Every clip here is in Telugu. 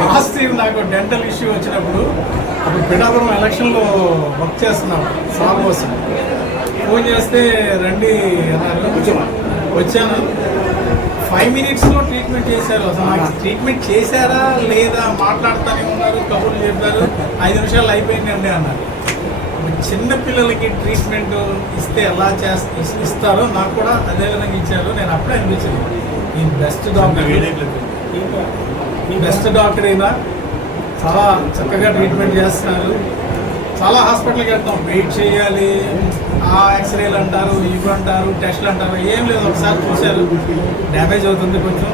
లాస్ట్ ఇయర్ నాకు డెంటల్ ఇష్యూ వచ్చినప్పుడు అప్పుడు పిఠాపురం ఎలక్షన్లో వర్క్ చేస్తున్నాం సార్ కోసం. ఫోన్ చేస్తే రండి అన్నారు. వచ్చాను. 5 minutesలో ట్రీట్మెంట్ చేశారు. అసలు నాకు ట్రీట్మెంట్ చేశారా లేదా మాట్లాడుతూనే ఉన్నారు, కబుర్లు చెప్పారు. 5 నిమిషాలు అయిపోయిందండి అన్నారు. చిన్న పిల్లలకి ట్రీట్మెంట్ ఇస్తే ఎలా ఇస్తారో నాకు కూడా అదే విధంగా ఇచ్చారు. నేను అప్పుడే అనిపించింది ఈ బెస్ట్ డాక్టర్ అయినా చాలా చక్కగా ట్రీట్మెంట్ చేస్తున్నారు. చాలా హాస్పిటల్కి వెళ్తాం, వెయిట్ చేయాలి, ఆ ఎక్స్రేలు అంటారు, ఇవి అంటారు, టెస్ట్లు అంటారు. ఏం లేదు, ఒకసారి చూశారు డ్యామేజ్ అవుతుంది కొంచెం,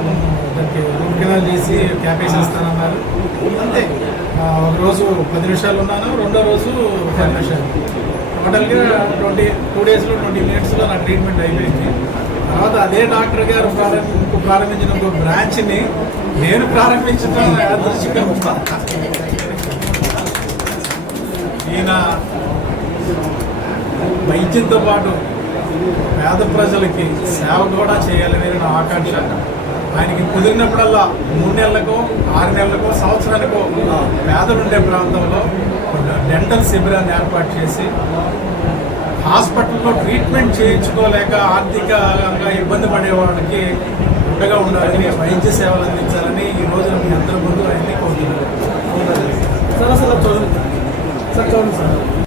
దానికి రూట్ కెనాల్ చేసి క్యాప్ వేసేస్తానన్నారు. అంతే. ఒక రోజు 10 నిమిషాలు ఉన్నాను, రెండో రోజు 10 నిమిషాలు. టోటల్గా 2 daysలో 20 minutesలో నా ట్రీట్మెంట్ అయిపోయింది. తర్వాత అదే డాక్టర్ గారు ప్రారంభించిన ఒక బ్రాంచ్ని నేను ప్రారంభించడం యాదృచ్ఛికం. ఈయన వైద్యంతో పాటు పేద ప్రజలకి సేవ కూడా చేయాలని నా ఆకాంక్ష. ఆయనకి కుదిరినప్పుడల్లా 3 నెలలకో 6 నెలలకో సంవత్సరానికో పేదలుండే ప్రాంతంలో డెంటల్ శిబిరాన్ని ఏర్పాటు చేసి హాస్పిటల్లో ట్రీట్మెంట్ చేయించుకోలేక ఆర్థికంగా ఇబ్బంది పడే వాళ్ళకి ఉండగా ఉండాలని, వైద్య సేవలు అందించాలని ఈ రోజున మీ అందరి ముందు ఆయన్ని కోరుతున్నారు. సార్ చూడండి సార్.